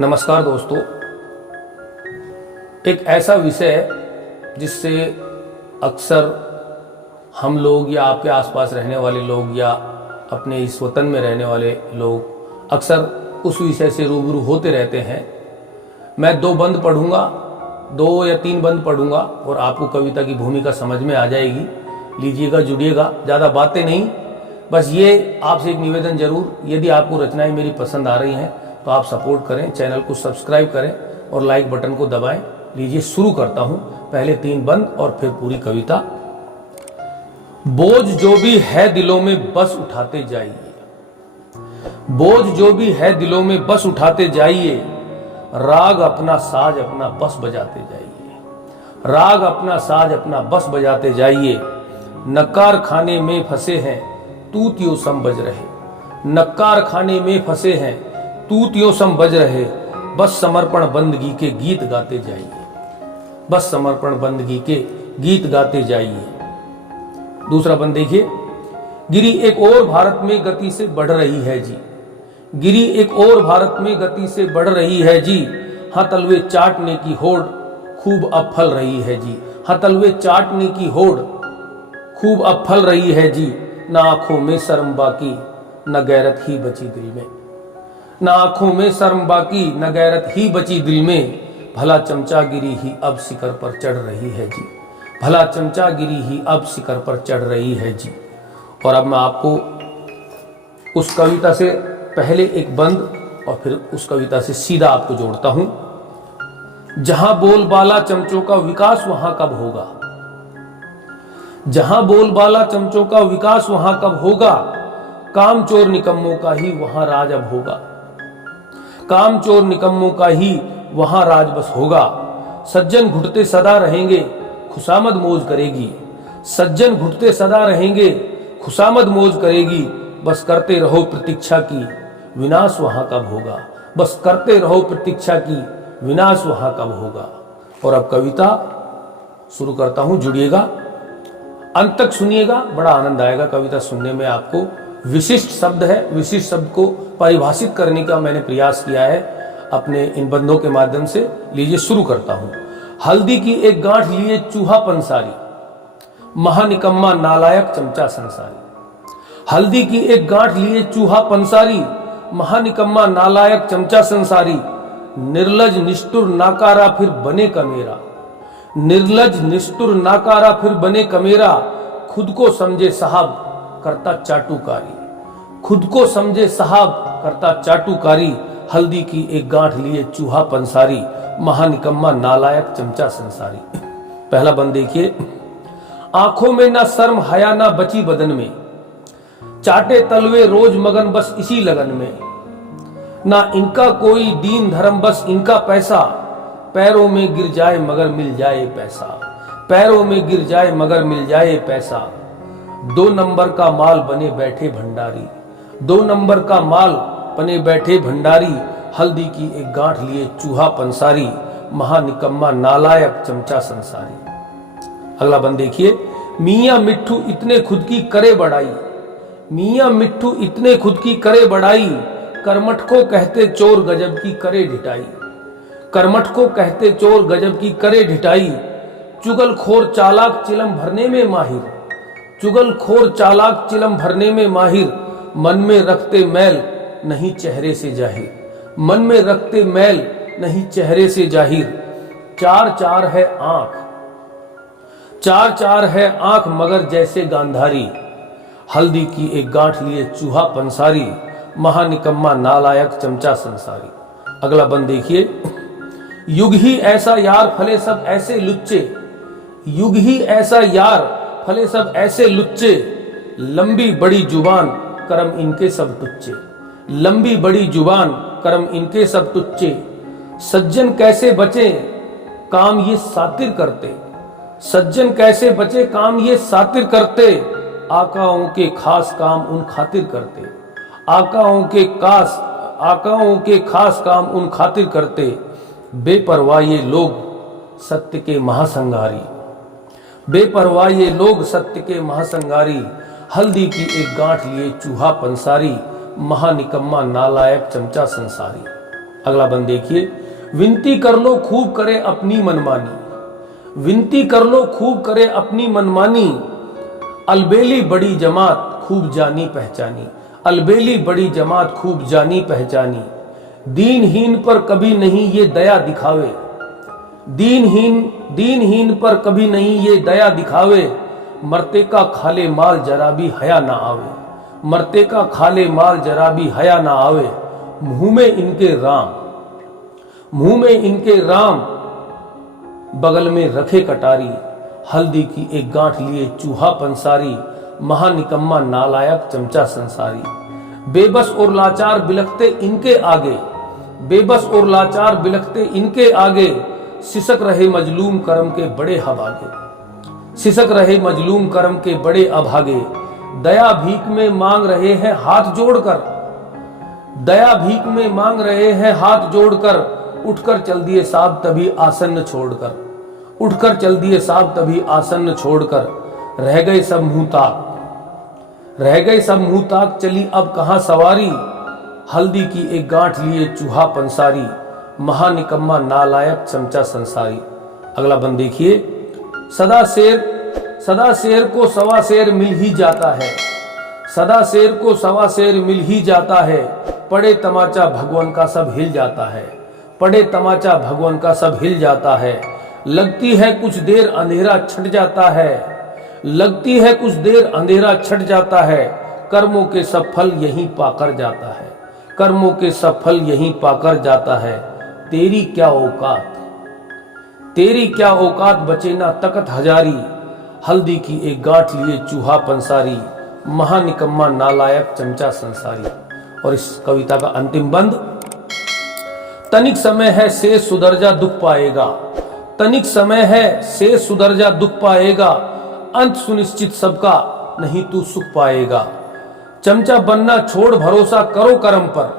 नमस्कार दोस्तों, एक ऐसा विषय जिससे अक्सर हम लोग या आपके आसपास रहने वाले लोग या अपने इस वतन में रहने वाले लोग अक्सर उस विषय से रूबरू होते रहते हैं। मैं 2 बंद पढ़ूंगा, 2 या 3 बंद पढ़ूंगा और आपको कविता की भूमिका समझ में आ जाएगी। लीजिएगा, जुड़िएगा, ज़्यादा बातें नहीं, बस ये आपसे एक निवेदन जरूर, यदि आपको रचनाएं मेरी पसंद आ रही हैं तो आप सपोर्ट करें, चैनल को सब्सक्राइब करें और लाइक बटन को दबाएं। लीजिए शुरू करता हूं, पहले 3 बंद और फिर पूरी कविता। बोझ जो भी है दिलों में बस उठाते जाइए, बोझ जो भी है दिलों में बस उठाते जाइए, राग अपना साज अपना बस बजाते जाइए, राग अपना साज अपना बस बजाते जाइए। नक्कार खाने में फंसे हैं तूतियों सम बज रहे, नक्कार खाने में फंसे हैं तूतियों सम बज रहे, बस समर्पण बंदगी के गीत गाते जाइए, बस समर्पण बंदगी के गीत गाते जाइए। दूसरा बंद देखिए। गिरी एक और भारत में गति से बढ़ रही है जी, गिरी एक और भारत में गति से बढ़ रही है जी, हाँ तलवे चाटने की होड़ खूब अब फल रही है जी, हाँ तलवे चाटने की होड़ खूब अब फल रही है जी। न आंखों में शर्म बाकी न गैरत ही बची दिल में, न आंखों में शर्म बाकी न गैरत ही बची दिल में, भला चमचागिरी ही अब शिखर पर चढ़ रही है जी, भला चमचागिरी ही अब शिखर पर चढ़ रही है जी। और अब मैं आपको उस कविता से पहले एक बंद और फिर उस कविता से सीधा आपको जोड़ता हूं। जहां बोलबाला चमचों का विकास वहां कब होगा, जहां बोलबाला चमचों का विकास वहां कब होगा, काम चोर निकम्मों का ही वहां राज अब होगा, काम चोर निकम्मों का ही वहां राज बस होगा। सज्जन घुटते सदा रहेंगे खुशामद मौज करेगी, सज्जन घुटते सदा रहेंगे खुशामद मौज करेगी, बस करते रहो प्रतीक्षा की विनाश वहां कब होगा, बस करते रहो प्रतीक्षा की विनाश वहां कब होगा। और अब कविता शुरू करता हूं, जुड़िएगा, अंत तक सुनिएगा, बड़ा आनंद आएगा कविता सुनने में। आपको विशिष्ट शब्द है, विशिष्ट शब्द को परिभाषित करने का मैंने प्रयास किया है अपने इन बंदों के माध्यम से। लीजिए शुरू करता हूं। हल्दी की एक गांठ लिए चूहा पंसारी, महानिकम्मा नालायक चमचा संसारी, हल्दी की एक गांठ लिए चूहा पंसारी, महानिकम्मा नालायक चमचा संसारी, निर्लज निष्ठुर नाकारा फिर बने कमेरा, निर्लज निष्ठुर नाकारा फिर बने कमेरा, खुद को समझे साहब करता चाटुकारी, खुद को समझे साहब करता चाटुकारी, हल्दी की एक गांठ लिए चूहा पंसारी, महानिकम्मा नालायक चमचा संसारी। पहला बंद देखिए। आंखों में ना शर्म हया ना बची बदन में, चाटे तलवे रोज मगन बस इसी लगन में, ना इनका कोई दीन धर्म बस इनका पैसा, पैरों में गिर जाए मगर मिल जाए पैसा, पैरों में गिर जाए मगर मिल जाए पैसा। 2 नंबर का माल बने बैठे भंडारी, 2 नंबर का माल बने बैठे भंडारी, हल्दी की एक गांठ लिए चूहा पंसारी, महानिकम्मा नालायक चमचा संसारी। अगला बंद देखिए। मियां मिट्ठू इतने खुद की करे बड़ाई, मियां मिट्ठू इतने खुद की करे बड़ाई, कर्मठ को कहते चोर गजब की करे ढिठाई, कर्मठ को कहते चोर गजब की करे ढिठाई, चुगलखोर चालाक चिलम भरने में माहिर, चुगलखोर चालाक चिलम भरने में माहिर, मन में रखते मैल नहीं चेहरे से जाहिर, मन में रखते मैल नहीं चेहरे से जाहिर। 4-4 है आंख, 4-4 है आंख मगर जैसे गांधारी, हल्दी की एक गांठ लिए चूहा पंसारी, महानिकम्मा नालायक चमचा संसारी। अगला बंद देखिए। युग ही ऐसा यार फले सब ऐसे लुच्चे, युग ही ऐसा यार फले सब ऐसे लुच्चे, लंबी बड़ी जुबान कर्म इनके सब टुच्चे, लंबी बड़ी जुबान कर्म इनके सब टुच्चे। सज्जन कैसे बचे काम ये सातिर करते, सज्जन कैसे बचे काम ये सातिर करते, आकाओं के खास काम उन खातिर करते, आकाओं के खास काम उन खातिर करते। बेपरवाह ये लोग सत्य के महासंगारी, बेपरवाह ये लोग सत्य के महासंगारी, हल्दी की एक गांठ लिए चूहा पंसारी, महानिकम्मा नालायक चमचा संसारी। अगला बंद देखिए, विनती कर लो खूब करे अपनी मनमानी, विनती कर लो खूब करे अपनी मनमानी, अलबेली बड़ी जमात खूब जानी पहचानी, अलबेली बड़ी जमात खूब जानी पहचानी, दीनहीन पर कभी नहीं ये दया दिखावे, दीनहीन पर कभी नहीं ये दया दिखावे, मरते का खाले माल जरा भी हया ना आवे, मरते का खाले माल जरा भी हया ना आवे, मुंह में इनके राम, मुंह में इनके राम, बगल में रखे कटारी, हल्दी की एक गांठ लिए चूहा पंसारी, महानिकम्मा नालायक चमचा संसारी, बेबस और लाचार बिलखते इनके आगे, बेबस और लाचार बिलखते इनके आगे, सिसक रहे मजलूम कर्म के बड़े अभागे, सिसक रहे मजलूम कर्म के बड़े अभागे, दया भीख में मांग रहे हैं हाथ जोड़कर, दया भीख में मांग रहे हैं हाथ जोड़कर, उठकर चल दिए साहब तभी आसन्न छोड़कर, उठकर चल दिए साहब तभी आसन्न छोड़कर, रह गए सब मुंह ताक, रह गए सब मुंह ताक, चली अब कहां सवारी, हल्दी की एक गांठ लिए चूहा पंसारी, महानिकम्मा नालायक चमचा संसारी। अगला बंद देखिए, सदा शेर को सवा शेर मिल ही जाता है, सदा शेर को सवा शेर मिल ही जाता है, पड़े तमाचा भगवान का सब हिल जाता है, पड़े तमाचा भगवान का सब हिल जाता है, लगती है कुछ देर अंधेरा छट जाता है, लगती है कुछ देर अंधेरा छट जाता है, कर्मों के सब फल यहीं पाकर जाता है, कर्मों के सब फल यहीं पाकर जाता है, तेरी क्या औकात, तेरी क्या औकात बचे ना तकत हजारी, हल्दी की एक गांठ लिए चूहा पंसारी, महानिकम्मा नालायक चमचा संसारी। और इस कविता का अंतिम बंद, तनिक समय है से सुधर जा दुख पाएगा, तनिक समय है से सुधर जा दुख पाएगा, अंत सुनिश्चित सबका नहीं तू सुख पाएगा, चमचा बनना छोड़ भरोसा करो कर्म पर,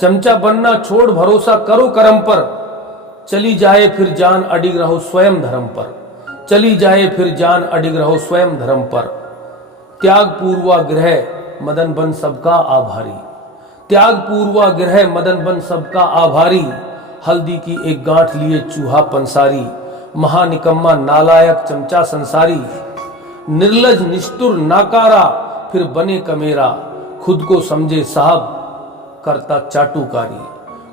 चमचा बनना छोड़ भरोसा करो कर्म पर, चली जाए फिर जान अडिग रहो स्वयं धर्म पर, चली जाए फिर जान अडिग रहो स्वयं धर्म पर, त्याग पूर्वाग्रह मदन बन सबका आभारी, त्याग पूर्वाग्रह मदन बन सबका आभारी, हल्दी की एक गांठ लिए चूहा पंसारी, महानिकम्मा नालायक चमचा संसारी, निर्लज निष्ठुर नाकारा फिर बने कमेरा, खुद को समझे साहब करता चाटुकारी,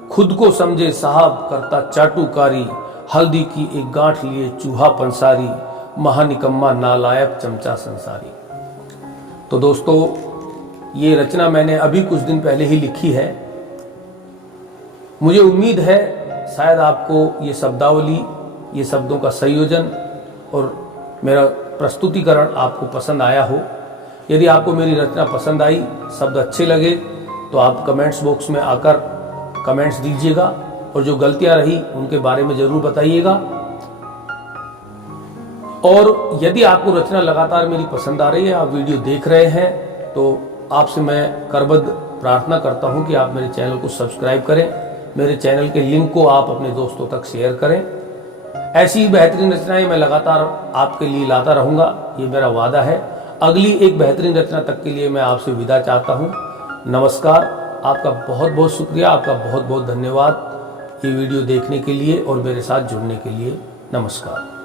खुद को समझे साहब करता चाटुकारी, हल्दी की एक गांठ लिए चूहा पंसारी, महानिकम्मा नालायक चमचा संसारी। तो दोस्तों, ये रचना मैंने अभी कुछ दिन पहले ही लिखी है। मुझे उम्मीद है शायद आपको ये शब्दावली, ये शब्दों का संयोजन और मेरा प्रस्तुतिकरण आपको पसंद आया हो। यदि आपको मेरी रचना पसंद आई, शब्द अच्छे लगे, तो आप कमेंट्स बॉक्स में आकर कमेंट्स दीजिएगा और जो गलतियां रही उनके बारे में जरूर बताइएगा। और यदि आपको रचना लगातार मेरी पसंद आ रही है, आप वीडियो देख रहे हैं, तो आपसे मैं करबद्ध प्रार्थना करता हूं कि आप मेरे चैनल को सब्सक्राइब करें, मेरे चैनल के लिंक को आप अपने दोस्तों तक शेयर करें। ऐसी बेहतरीन रचनाएं मैं लगातार आपके लिए लाता रहूंगा, ये मेरा वादा है। अगली एक बेहतरीन रचना तक के लिए मैं आपसे विदा चाहता हूं। नमस्कार, आपका बहुत बहुत शुक्रिया, आपका बहुत बहुत धन्यवाद ये वीडियो देखने के लिए और मेरे साथ जुड़ने के लिए। नमस्कार।